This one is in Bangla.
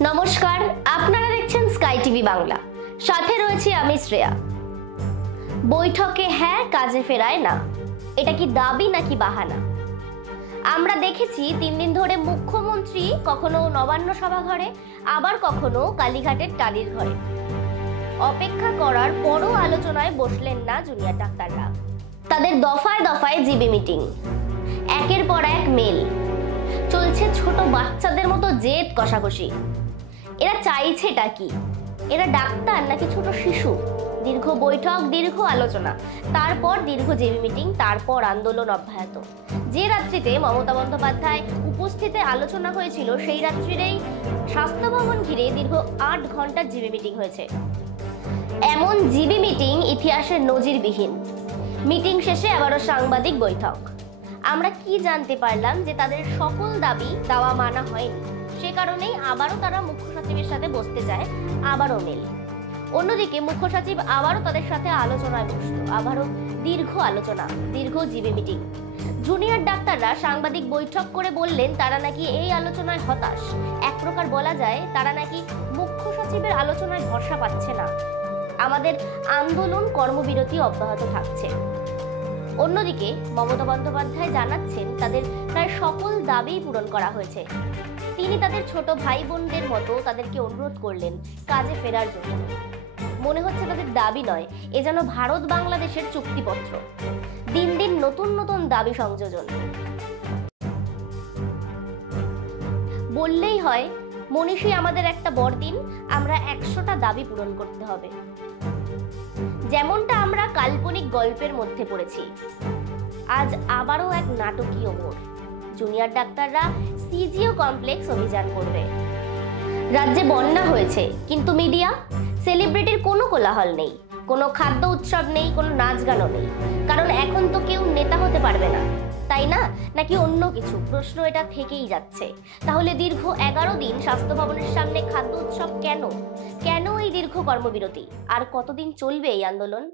নমস্কার, আপনারা দেখছেন স্কাই টিভি বাংলা। সাথে রয়েছে আমি শ্রেয়া। বৈঠকে হ্যাঁ, কাজে ফেরায় না, এটা কি দাবি নাকি বাহানা? আমরা দেখেছি 3 দিন ধরে মুখ্যমন্ত্রী কখনো নবান্ন সভাঘরে, আবার কখনো কালীঘাটের টালির ঘরে। অপেক্ষা করার পরও আলোচনায় বসলেন না জুনিয়র ডাক্তাররা। তাদের দফায় দফায় জিবি মিটিং, একের পর এক মেল চলছে, ছোট বাচ্চাদের মতো জেদ কষাকষি। এরা চাইছেটা কি? এরা ডাক্তার নাকি ছোট শিশু? দীর্ঘ বৈঠক, দীর্ঘ আলোচনা, তারপর দীর্ঘ জিবি মিটিং, তারপর আন্দোলন অব্যাহত। যে রাত্রিতে মমতা বন্দ্যোপাধ্যায় উপস্থিতে আলোচনা হয়েছিল, সেই রাত্রিরেই স্বাস্থ্য ভবন ঘিরে দীর্ঘ 8 ঘন্টার জিবি মিটিং হয়েছে। এমন জিবি মিটিং ইতিহাসের নজিরবিহীন। মিটিং শেষে আবারও সাংবাদিক বৈঠক। আমরা কি জানতে পারলাম? যে তাদের সকল দাবি দাওয়া মানা হয়নি, সে কারণেই আবারও তারা মুখ্য সচিবের সাথে বসতে চায়, আবারও মেল। অন্যদিকে মুখ্য সচিব আবারও তাদের সাথে আলোচনায় বসল, আবারও দীর্ঘ আলোচনা, দীর্ঘ জিবি মিটিং। জুনিয়র ডাক্তাররা সাংবাদিক বৈঠক করে বললেন তারা নাকি এই আলোচনায় হতাশ। এক প্রকার বলা যায় তারা নাকি মুখ্য সচিবের আলোচনায় ভরসা পাচ্ছে না। আমাদের আন্দোলন কর্মবিরতি অব্যাহত থাকছে। অন্যদিকে মমতা বন্দ্যোপাধ্যায় জানাচ্ছেন তাদের প্রায় সকল দাবি পূরণ করা হয়েছে। তিনি তাদের ছোট ভাই বোনদের মতো তাদেরকে অনুরোধ করলেন কাজে ফেরার জন্য। মনে হচ্ছে তাদের দাবি নয়, এ যেন ভারত বাংলাদেশের চুক্তিপত্র। দিন দিন নতুন নতুন দাবি সংযোজন। বললেই হয়, মনীষী আমাদের একটা বড়দিন, আমরা 100টা দাবি পূরণ করতে হবে। যেমনটা আমরা কাল্পনিক গল্পের মধ্যে পড়েছি, আজ আবারও এক নাটকীয় মোড়। জুনিয়র ডাক্তাররা সিজিও কমপ্লেক্স অভিযান করবে। রাজ্যে বন্যা হয়েছে, কিন্তু মিডিয়া, সেলিব্রিটির কোনো কোলাহল নেই, কোনো খাদ্য উৎসব নেই, কোনো নাচ গানও নেই। কারণ এখন তো কেউ নেতা হতে পারবে না, তাই না? নাকি অন্য কিছু? প্রশ্ন এটা থেকেই যাচ্ছে। তাহলে দীর্ঘ 11 দিন স্বাস্থ্য ভবনের সামনে খাদ্য উৎসব কেন? কেন এই দীর্ঘ কর্মবিরতি? আর কতদিন চলবে এই আন্দোলন?